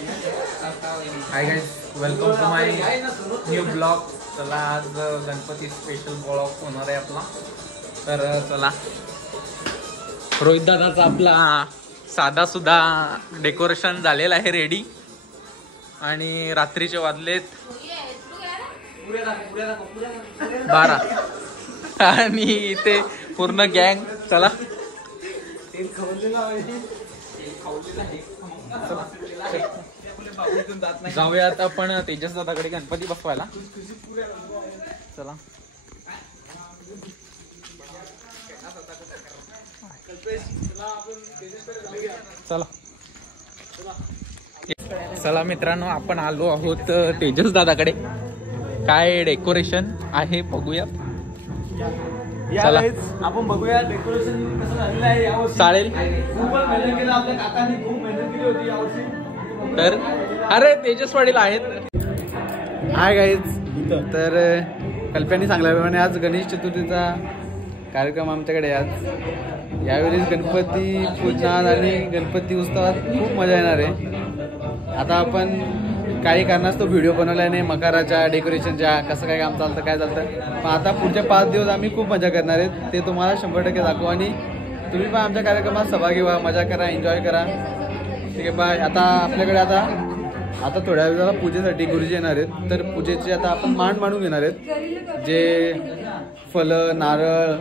High guys, welcome to my new blog. चला, आज Ganpati special blog होणार आहे आपला. तर चला, रोहित दादाचा आपला साधा सुद्धा डेकोरेशन झालेला आहे रेडी. आणि रात्रीचे वाजलेत 12 आणि इथे पूर्ण गँग. चला जाऊयात आपण तेजस दादाकडे गणपती बसवायला. चला चला चला मित्रांनो, आपण आलो आहोत तेजस दादाकडे. काय डेकोरेशन आहे बघूया. चला आपण बघूया डेकोरेशन कसं झालेलं आहे यावर्षी. चालेल. खूप मेहनत केली आपल्या काकांनी, खूप मेहनत केली होती यावर्षी. तर अरे तेजस वाडील आहेत. हाय गाईज, तर कल्प्याने सांगल्याप्रमाणे आज गणेश चतुर्थीचा कार्यक्रम आमच्याकडे आज. यावेळी गणपती पूजनात आणि गणपती उत्सवात खूप मजा येणार आहे. आता आपण काही कारणास्तव व्हिडिओ बनवला नाही मकाराच्या डेकोरेशनच्या, कसं काय काम चालतं काय चालतं. पण आता पुढचे 5 दिवस आम्ही खूप मजा करणार आहेत, ते तुम्हाला 100% दाखवू. आणि तुम्ही पण आमच्या कार्यक्रमात सहभागी व्हा, मजा करा, एन्जॉय करा. ठीक आहे बाय. आता आपल्याकडे आता थोड्या वेळाला पूजेसाठी गुरुजी येणार आहेत. तर पूजेचे आता आपण मांडून घेणार आहेत. जे फलं, नारळ,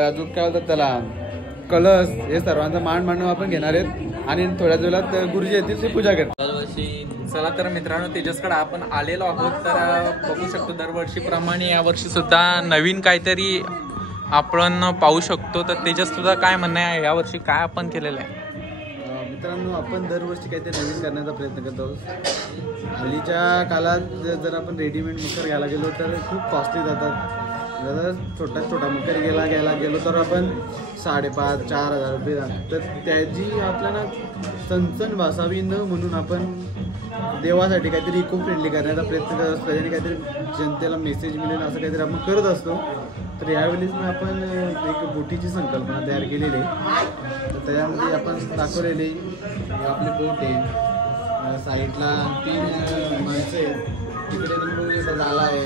अजून काय होतात त्याला, कलश, हे सर्वांचा मांडून आपण घेणार आहेत. आणि थोड्याच वेळात गुरुजी येतील, ते पूजा करतात. चला तर मित्रांनो, तेजसकडे आपण आलेलो आहोत. तर बघू शकतो दरवर्षीप्रमाणे यावर्षी सुद्धा नवीन काहीतरी आपण पाहू शकतो. तर तेजस तुझा काय म्हणणं आहे, यावर्षी काय आपण केलेलं आहे? मित्रांनो, आपण दरवर्षी काहीतरी नवीन करण्याचा प्रयत्न करत आहोत. हल्लीच्या काळात जर आपण रेडीमेड मकर घ्यायला गेलो तर खूप कॉस्टली जातात. जर छोटा मकर घ्यायला गेलो तर आपण 5,500-4,000 रुपये जातात. तर त्याची आपल्याला चणचण भासावी न म्हणून आपण देवासाठी काहीतरी इको फ्रेंडली करण्याचा प्रयत्न करत असतो. त्याने काहीतरी जनतेला मेसेज मिळेल असं काहीतरी आपण करत असतो. तर यावेळेस आपण एक बोटीची संकल्पना तयार केलेली आहे. तर त्याच्यामध्ये आपण दाखवलेली आपली बोट आहे, साईडला 3 माणसं आहेत, तिकडे पण झाला आहे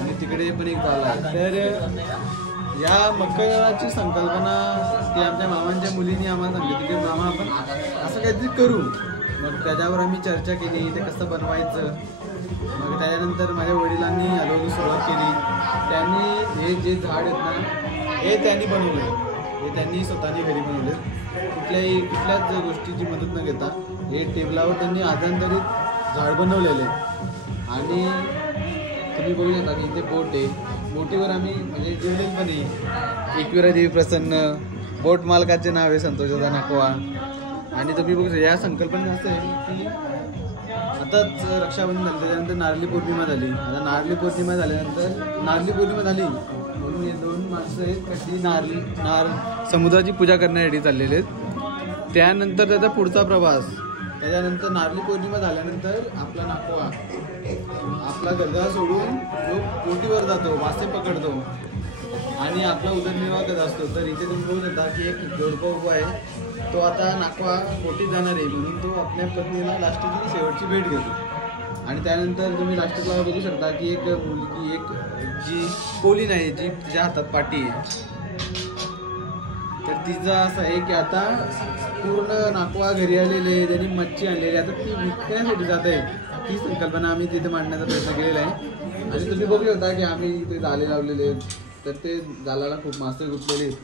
आणि तिकडे पण एक झाला आहे. तर या मकराची संकल्पना ती आमच्या मामांच्या मुलींनी आम्हाला सांगितली की मामा आपण असं काहीतरी करू. मग त्याच्यावर आम्ही चर्चा केली, ते कसं बनवायचं. मग त्याच्यानंतर माझ्या वडिलांनी हळूहळू सुरुवात केली. त्यांनी हे जे झाड आहेत ना, हे त्यांनी बनवले, हे त्यांनी स्वतःने घरी बनवले. कुठल्याच गोष्टीची मदत न घेता हे टेबलावर त्यांनी आधांतरित झाड बनवलेले. आणि तुम्ही बघू शकता की इथे बोट आहे, बोटीवर आम्ही म्हणजे जेवलेल पण आहे. एकविरा देवी प्रसन्न, बोट मालकाचे नाव आहे संतोषदा नाकवा. आणि तुम्ही बघू शकता या संकल्पना असं आहे की आताच रक्षाबंधन झालं, त्याच्यानंतर नारळी पौर्णिमा झाली. आता नारळी पौर्णिमा झाल्यानंतर नारळी पौर्णिमा झाली म्हणून हे 2 माणसं आहेत कशी समुद्राची पूजा करण्यासाठी चाललेले आहेत. त्यानंतर त्याचा पुढचा प्रवास, त्याच्यानंतर नारळी पौर्णिमा झाल्यानंतर आपला नाकवा आपला गरजा सोडून जो बोटीवर जातो, मासे पकडतो आणि आपला उदरनिर्वाह करत असतो. तर इथे तुम्ही बघू शकता की एक जोडपा उभा आहे. तो आता नाकवा बोटीत जाणार आहे म्हणून तो आपल्या पत्नीला लास्टची शेवटची भेट घेतो. आणि त्यानंतर तुम्ही लास्टला बघू शकता की एक मुलगी, एक जी कोलीन आहे, जी तिच्या हातात पाटी आहे. तर तिचं असं आहे की आता पूर्ण नाकवा घरी आलेले, त्यांनी मच्छी आणलेली, आता ती विकण्यासाठी जात आहे. ही संकल्पना आम्ही तिथे मांडण्याचा प्रयत्न केलेला आहे. आणि तुम्ही बघू शकता की आम्ही इथे जाळे लावलेले आहेत. तर ते जाळाला खूप मासे गुंतलेले आहेत,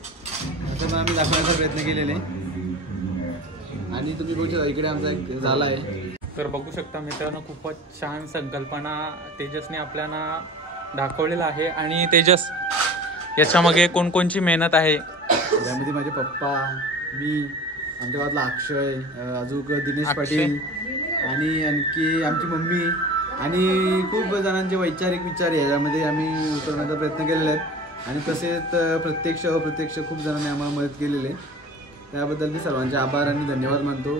असं आम्ही दाखवण्याचा प्रयत्न केलेला आहे. आणि तुम्ही बघू शकता इकडे आमचा एक झाला आहे. तर बघू शकता मित्रांनो, खूपच छान संकल्पना तेजसने आपल्याला दाखवलेला आहे. आणि तेजस, याच्यामागे कोणकोणची मेहनत आहे? त्यामध्ये माझे पप्पा, मी, आमच्या गावातला अक्षय, अजून दिनेश पाटील आणि आणखी आमची मम्मी आणि खूप जणांचे वैचारिक विचार याच्यामध्ये आम्ही उतरण्याचा प्रयत्न केलेला आहे. आणि तसेच प्रत्यक्ष अप्रत्यक्ष खूप जणांनी आम्हाला मदत केलेली आहे. त्याबद्दल मी सर्वांचे आभार आणि धन्यवाद मानतो.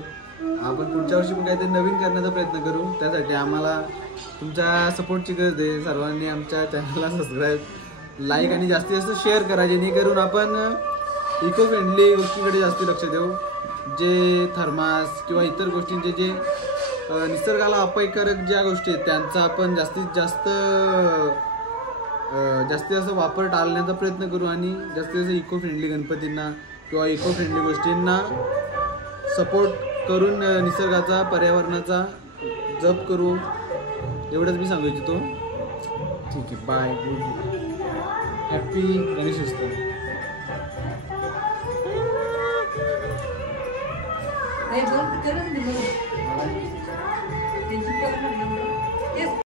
आपण पुढच्या वर्षी पण काहीतरी नवीन करण्याचा प्रयत्न करू. त्यासाठी आम्हाला तुमच्या सपोर्टची गरज आहे. सर्वांनी आमच्या चॅनलला सबस्क्राईब, लाईक आणि जास्तीत जास्त शेअर करा, जेणेकरून आपण इको फ्रेंडली गोष्टींकडे जास्त लक्ष देऊ. जे थर्मास किंवा इतर गोष्टींचे जे निसर्गाला अपायकारक ज्या गोष्टी आहेत त्यांचा आपण जास्तीत जास्त वापर टाळण्याचा प्रयत्न करू आणि जास्तीत जास्त इको फ्रेंडली गणपतींना किंवा इको फ्रेंडली गोष्टींना सपोर्ट करून निसर्गाचा पर्यावरणाचा जप करू, एवढंच मी सांगू इच्छितो. ठीक आहे, बाय, गुड, हॅपी गणेशोत्सव. बोल